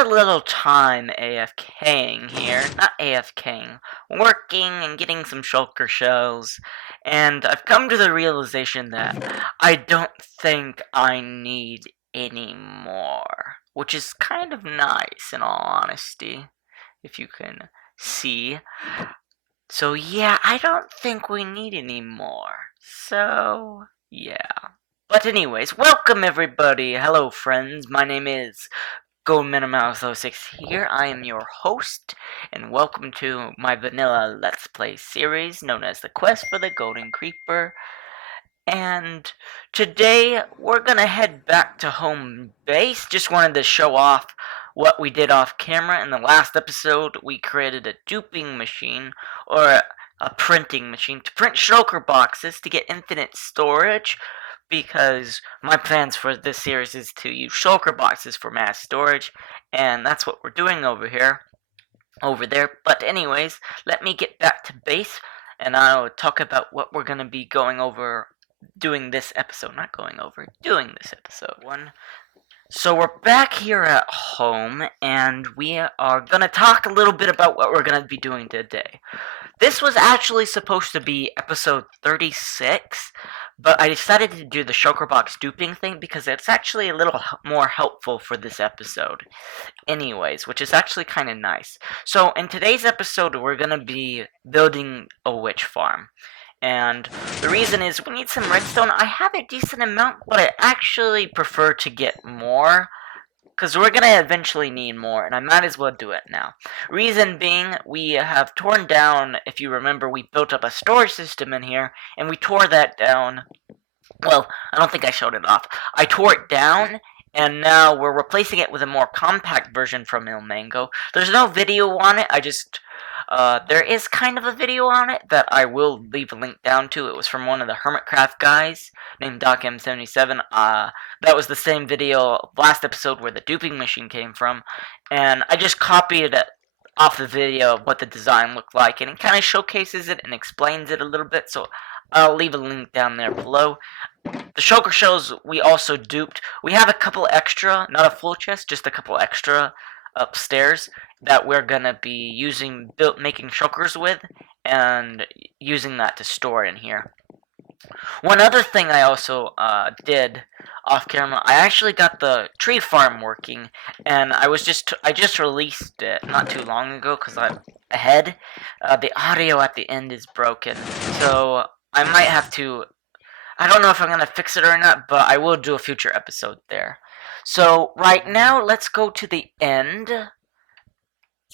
a little time AFKing here, not AFKing, working and getting some shulker shells, and I've come to the realization that I don't think I need any more, which is kind of nice in all honesty, if you can see. So yeah, I don't think we need any more. So yeah. But anyways, welcome everybody. Hello friends. My name is GoldMiniMouse06 here. I am your host, and welcome to my vanilla Let's Play series known as the Quest for the Golden Creeper. And today we're gonna head back to home base. Just wanted to show off what we did off camera. In the last episode, we created a duping machine, or a printing machine, to print shulker boxes to get infinite storage, because my plans for this series is to use shulker boxes for mass storage, and that's what we're doing over there. But anyways, let me get back to base, and I'll talk about what we're gonna be going over doing this episode. Not going over, doing this episode. So we're back here at home, and we are gonna talk a little bit about what we're gonna be doing today. This was actually supposed to be episode 36, but I decided to do the shulker box duping thing because it's actually a little more helpful for this episode. Anyways, which is actually kind of nice. So in today's episode, we're gonna be building a witch farm. And the reason is we need some redstone. I have a decent amount, but I actually prefer to get more, because we're going to eventually need more, and I might as well do it now. Reason being, we have torn down, if you remember, we built up a storage system in here, and we tore that down. Well, I don't think I showed it off. I tore it down, and now we're replacing it with a more compact version from Il Mango. There's no video on it, there is kind of a video on it that I will leave a link down to. It was from one of the Hermitcraft guys named DocM77. That was the same video last episode where the duping machine came from, and I just copied it off the video of what the design looked like, and it kind of showcases it and explains it a little bit, so I'll leave a link down there below. The shulker shells we also duped. We have a couple extra, not a full chest, just a couple extra upstairs that we're gonna be making shulkers with, and using that to store in here. One other thing I also did off camera, I actually got the tree farm working, and I just released it not too long ago because I'm ahead. The audio at the end is broken, so I might have to. I don't know if I'm gonna fix it or not, but I will do a future episode there. So right now, let's go to the end.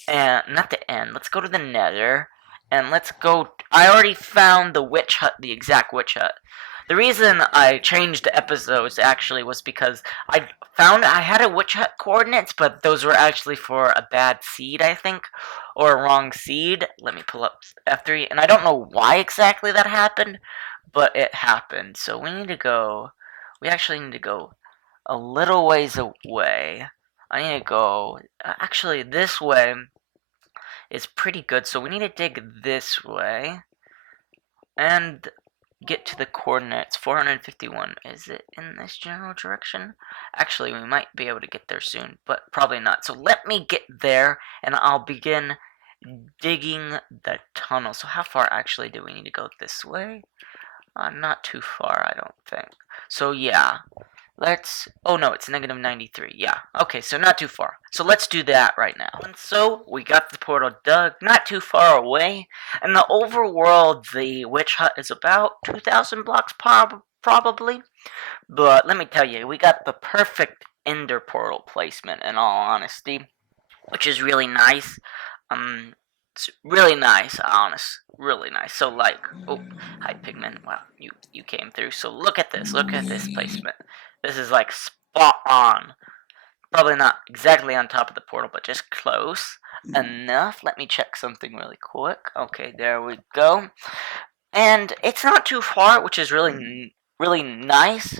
And not the end. Let's go to the Nether, and let's go. I already found the witch hut, the exact witch hut. The reason I changed the episodes actually was because I found I had a witch hut coordinates, but those were actually for a bad seed, I think, or a wrong seed. Let me pull up F3, and I don't know why exactly that happened, but it happened. So we need to go. We actually need to go a little ways away. I need to go, actually this way is pretty good, so we need to dig this way, and get to the coordinates, 451, is it in this general direction? Actually, we might be able to get there soon, but probably not, so let me get there, and I'll begin digging the tunnel. So how far actually do we need to go? This way? Not too far, I don't think. So yeah. Oh no, it's negative 93. Yeah, okay, so not too far. So let's do that right now. And so we got the portal dug, not too far away. And the overworld, the witch hut is about 2,000 blocks probably. But let me tell you, we got the perfect ender portal placement, in all honesty, which is really nice. It's really nice, really nice. So like, oh, hi Pigman. Wow, you came through. So look at this placement. This is like spot on. Probably not exactly on top of the portal, but just close enough. Let me check something really quick. Okay, there we go. And it's not too far, which is really nice.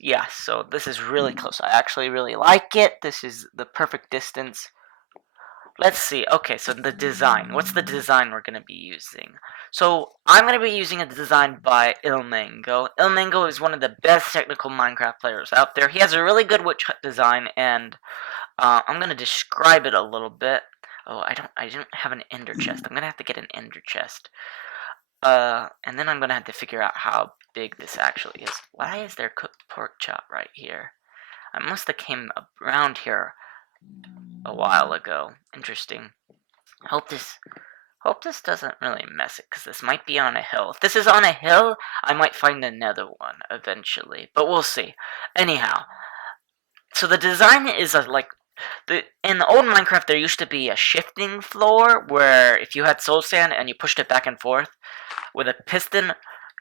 Yeah, so this is really close. I actually really like it. This is the perfect distance. let's see. Okay, so the design. What's the design we're going to be using? So I'm going to be using a design by Ilmango. Ilmango is one of the best technical Minecraft players out there. He has a really good witch hut design, and I'm going to describe it a little bit. Oh, I didn't have an ender chest. I'm going to have to get an ender chest. And then I'm going to have to figure out how big this actually is. Why is there cooked pork chop right here? I must have came around here a while ago. Interesting. Hope this doesn't really mess it, because this might be on a hill. If this is on a hill, I might find another one eventually, but we'll see. Anyhow, so the design is in the old Minecraft, there used to be a shifting floor where if you had soul sand and you pushed it back and forth with a piston,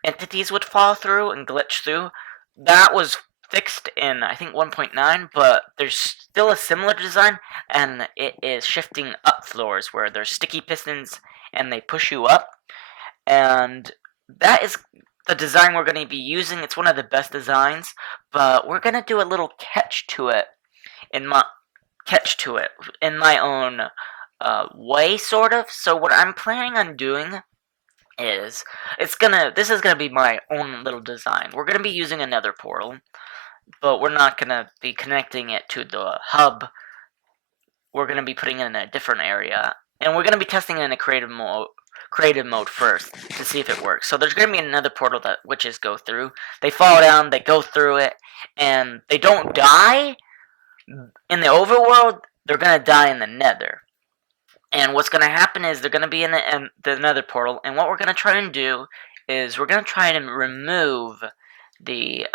entities would fall through and glitch through. That was fixed in, I think, 1.9, but there's still a similar design, and it is shifting up floors where there's sticky pistons and they push you up. And that is the design we're going to be using. It's one of the best designs, but we're going to do a little catch to it in my own way, sort of. So what I'm planning on doing is this is gonna be my own little design. We're gonna be using another portal, but we're not gonna be connecting it to the hub. We're gonna be putting it in a different area, and we're gonna be testing it in a creative mode first to see if it works. So there's gonna be another portal that witches go through. They fall down, they go through it, and they don't die in the overworld. They're gonna die in the nether. And what's going to happen is they're going to be in the nether portal, and what we're going to try and do is we're going to try to remove the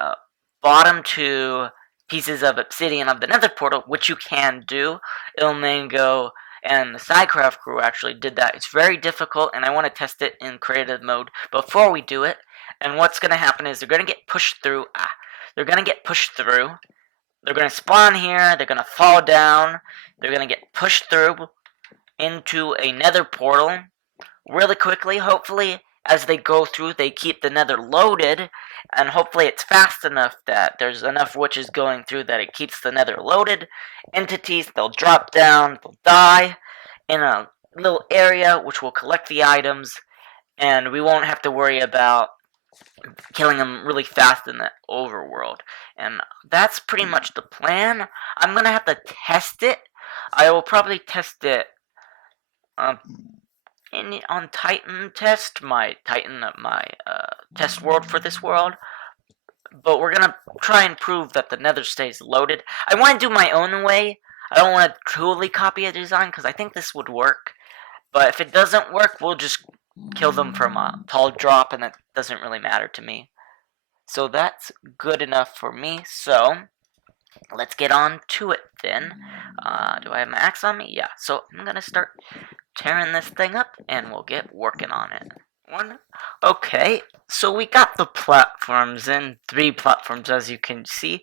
bottom two pieces of obsidian of the nether portal, which you can do. Ilmango and the Sidecraft crew actually did that. It's very difficult, and I want to test it in creative mode before we do it. And what's going to happen is they're going to get pushed through. They're going to get pushed through. They're going to spawn here. They're going to fall down. They're going to get pushed through into a nether portal really quickly. Hopefully, as they go through, they keep the nether loaded, and hopefully it's fast enough that there's enough witches going through that it keeps the nether loaded. Entities, they'll drop down, they'll die in a little area which will collect the items, and we won't have to worry about killing them really fast in the overworld. And that's pretty much the plan. I'm gonna have to test it. I will probably test it on Titan test, my test world for this world. But we're gonna try and prove that the nether stays loaded. I want to do my own way. I don't want to truly copy a design, because I think this would work. But if it doesn't work, we'll just kill them from a tall drop, and that doesn't really matter to me. So that's good enough for me. So let's get on to it then. Do I have my axe on me? Yeah. So I'm gonna start tearing this thing up, and we'll get working on it. Okay, so we got the platforms in, 3 platforms as you can see,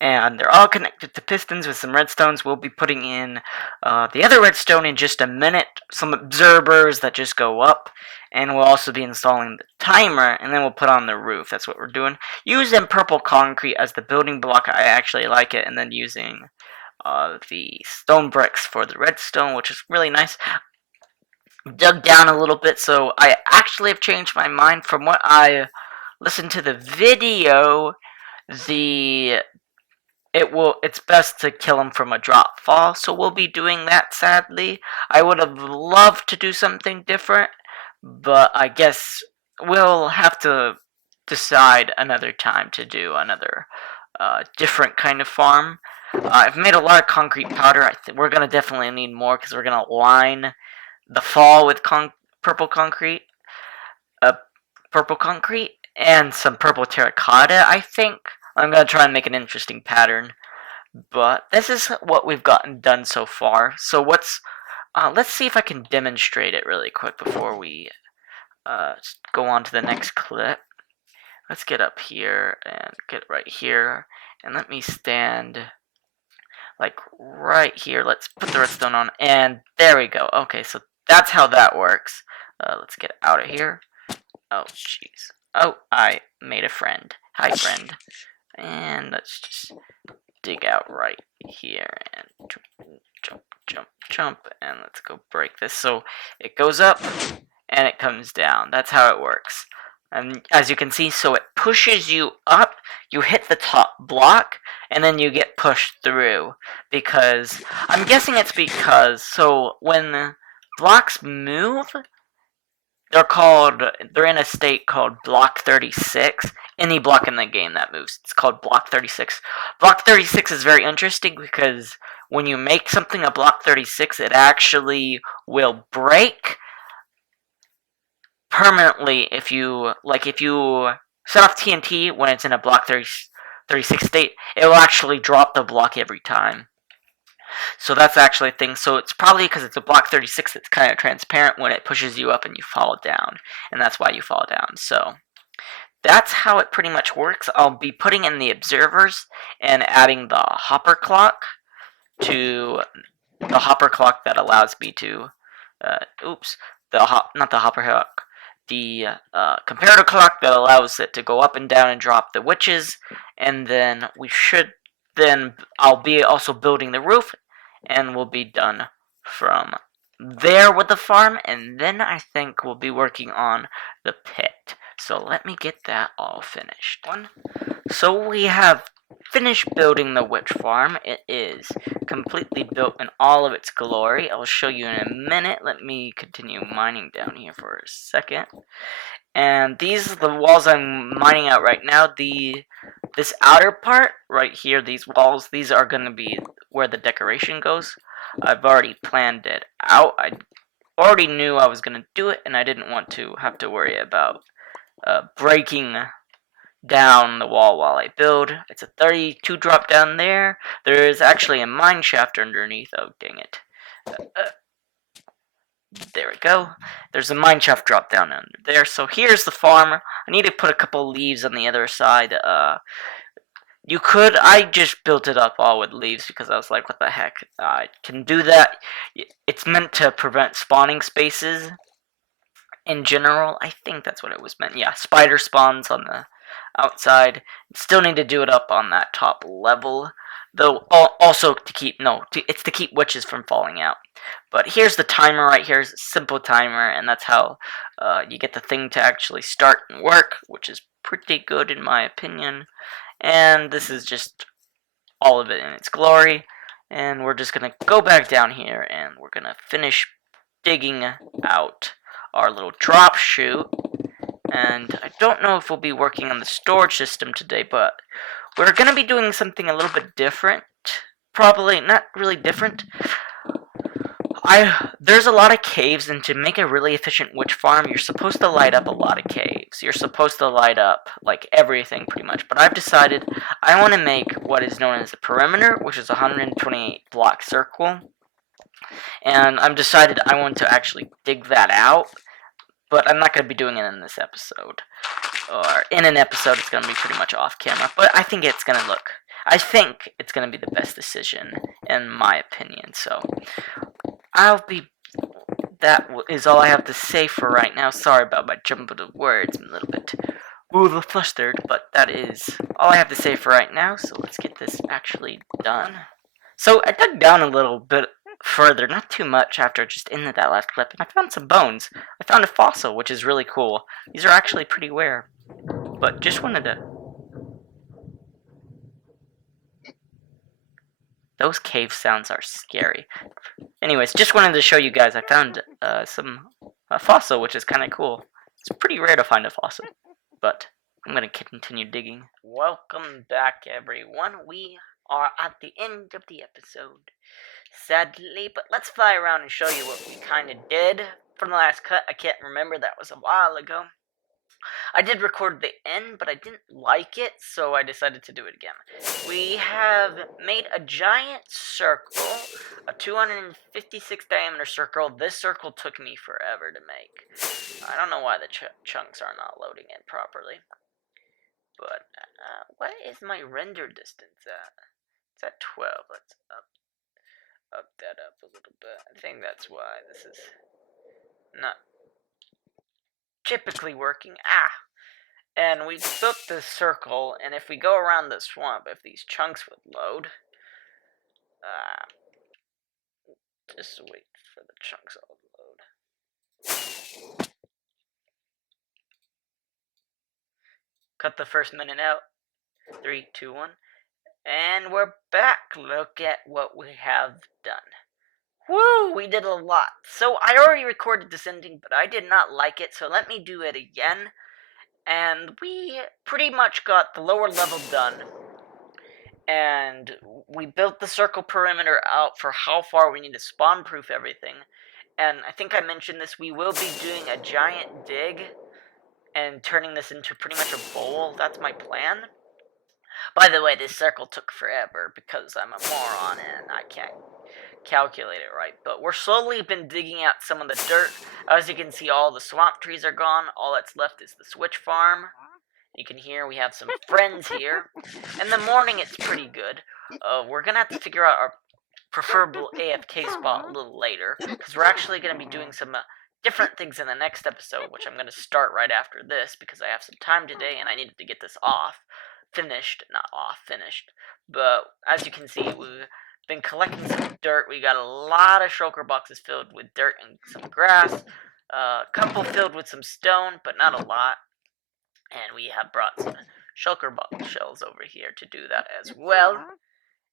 and they're all connected to pistons with some redstones. We'll be putting in the other redstone in just a minute, some observers that just go up, and we'll also be installing the timer, and then we'll put on the roof. That's what we're doing. Using purple concrete as the building block, I actually like it, and then using the stone bricks for the redstone, which is really nice. Dug down a little bit, so I actually have changed my mind. From what I listened to the video, it's best to kill him from a drop fall, so we'll be doing that. Sadly, I would have loved to do something different, but I guess we'll have to decide another time to do another different kind of farm. I've made a lot of concrete powder. We're gonna definitely need more, because we're gonna line the fall with purple concrete, and some purple terracotta. I think I'm gonna try and make an interesting pattern, but this is what we've gotten done so far. So let's see if I can demonstrate it really quick before we go on to the next clip. Let's get up here and get right here, and let me stand like right here. Let's put the redstone on, and there we go. Okay, so that's how that works. Let's get out of here. Oh, jeez. Oh, I made a friend. Hi, friend. And let's just dig out right here and jump jump, jump, and let's go break this. So it goes up and it comes down. That's how it works. And as you can see, so it pushes you up, you hit the top block, and then you get pushed through. Because, I'm guessing it's because, so when blocks move, they're in a state called block 36. Any block in the game that moves, it's called block 36. Block 36 is very interesting because when you make something a block 36, it actually will break permanently if you set off TNT when it's in a block 36 state, it will actually drop the block every time. So that's actually a thing. So it's probably because it's a block 36 that's kind of transparent when it pushes you up and you fall down. And that's why you fall down. So that's how it pretty much works. I'll be putting in the observers and adding the hopper clock to the hopper clock that allows me to, not the hopper clock, the comparator clock that allows it to go up and down and drop the witches, and then I'll be also building the roof, and we'll be done from there with the farm, and then I think we'll be working on the pit. So let me get that all finished. So we have finished building the witch farm. It is completely built in all of its glory. I'll show you in a minute. Let me continue mining down here for a second. And these are the walls I'm mining out right now. This outer part right here, these walls, these are going to be where the decoration goes. I've already planned it out. I already knew I was going to do it, and I didn't want to have to worry about breaking down the wall while I build. It's a 32 drop down there. There is actually a mine shaft underneath. Oh, dang it. There we go. There's a mine shaft drop down under there. So here's the farm. I need to put a couple leaves on the other side. I just built it up all with leaves because I was like, what the heck? I can do that. It's meant to prevent spawning spaces in general. I think that's what it was meant. Yeah, spider spawns on the outside. Still need to do it up on that top level, though. Also it's to keep witches from falling out. But here's the timer right here. It's a simple timer, and that's how you get the thing to actually start and work, which is pretty good in my opinion. And this is just all of it in its glory. And we're just gonna go back down here, and we're gonna finish digging out our little drop chute. And I don't know if we'll be working on the storage system today, but we're going to be doing something a little bit different. Probably not really different. There's a lot of caves, and to make a really efficient witch farm, you're supposed to light up a lot of caves. You're supposed to light up, like, everything, pretty much. But I've decided I want to make what is known as a perimeter, which is a 128 block circle. And I've decided I want to actually dig that out. But I'm not going to be doing it in this episode. Or in an episode, it's going to be pretty much off camera. But I think it's going to be the best decision, in my opinion. So, that is all I have to say for right now. Sorry about my jumbled of words. I'm a little bit flustered, but that is all I have to say for right now. So let's get this actually done. So I dug down a little bit further, not too much after just ended that last clip, and I found some bones. I found a fossil, which is really cool. These are actually pretty rare, but just wanted to... Those cave sounds are scary. Anyways, just wanted to show you guys I found a fossil, which is kind of cool. It's pretty rare to find a fossil, but I'm going to continue digging. Welcome back, everyone. We are at the end of the episode. Sadly, but let's fly around and show you what we kind of did from the last cut. I can't remember, that was a while ago. I did record the end, but I didn't like it, so I decided to do it again. We have made a giant circle, a 256 diameter circle. This circle took me forever to make. I don't know why the chunks are not loading in properly. But, what is my render distance at? It's at 12. Let's up that up a little bit. I think that's why this is not typically working. And we built this circle, and if we go around the swamp, if these chunks would load, Just wait for the chunks to load. Cut the first minute out. 3, 2, 1. And we're back. Look at what we have done. Woo! We did a lot. So I already recorded this ending, but I did not like it, so let me do it again. And we pretty much got the lower level done. And we built the circle perimeter out for how far we need to spawn-proof everything. And I think I mentioned this, we will be doing a giant dig and turning this into pretty much a bowl. That's my plan. By the way, this circle took forever because I'm a moron and I can't calculate it right. But we're slowly been digging out some of the dirt. As you can see, all the swamp trees are gone. All that's left is the switch farm. You can hear we have some friends here. In the morning, it's pretty good. We're going to have to figure out our preferable AFK spot a little later, because we're actually going to be doing some different things in the next episode, which I'm going to start right after this, because I have some time today, and I needed to get this finished. But as you can see, we've been collecting some dirt. We got a lot of shulker boxes filled with dirt and some grass, a couple filled with some stone, but not a lot. And we have brought some shulker box shells over here to do that as well.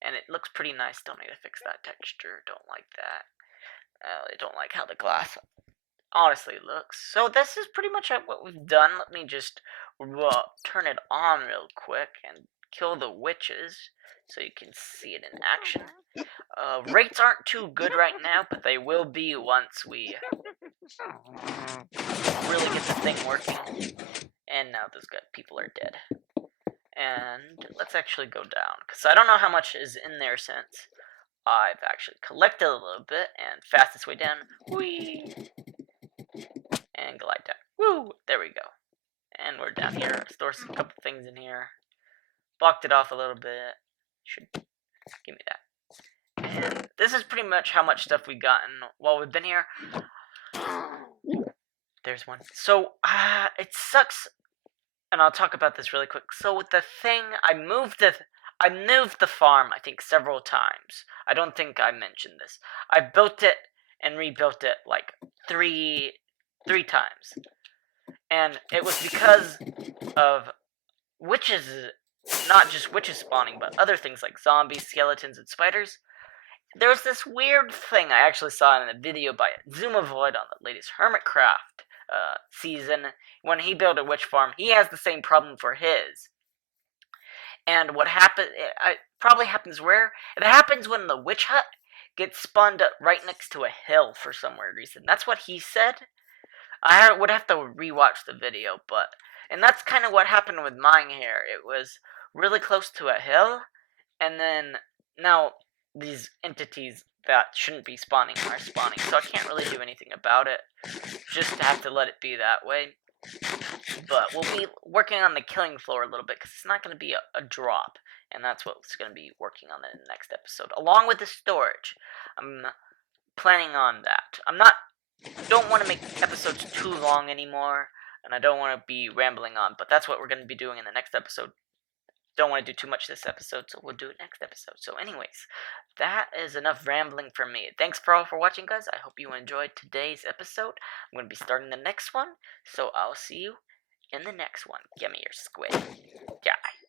And it looks pretty nice. Don't need to fix that texture. Don't like that. I don't like how the glass honestly looks. So this is pretty much what we've done. Let me just turn it on real quick and kill the witches so you can see it in action. Rates aren't too good right now, but they will be once we really get the thing working. And now those people are dead. And let's actually go down, because I don't know how much is in there since I've actually collected a little bit. And fastest way down, whee, and glide down. Woo! There we go. And we're down here. Store some couple things in here. Blocked it off a little bit. Should give me that. And this is pretty much how much stuff we've gotten while we've been here. There's one. So, it sucks. And I'll talk about this really quick. So with the thing, I moved the farm, I think, several times. I don't think I mentioned this. I built it and rebuilt it like three times. And it was because of witches, not just witches spawning, but other things like zombies, skeletons, and spiders. There was this weird thing I actually saw in a video by Zoomovoid on the latest Hermitcraft season. When he built a witch farm, he has the same problem for his. And what happened, it probably happens where? It happens when the witch hut gets spawned up right next to a hill for some weird reason. That's what he said. I would have to rewatch the video, and that's kind of what happened with mine here. It was really close to a hill, and then now these entities that shouldn't be spawning are spawning, so I can't really do anything about it. Just have to let it be that way. But we'll be working on the killing floor a little bit, because it's not going to be a drop, and that's what's going to be working on in the next episode, along with the storage. I'm planning on that. Don't want to make episodes too long anymore, and I don't want to be rambling on, but that's what we're going to be doing in the next episode. Don't want to do too much this episode, so we'll do it next episode. So anyways, that is enough rambling from me. Thanks for watching, guys. I hope you enjoyed today's episode. I'm going to be starting the next one, so I'll see you in the next one. Give me your squid. Die.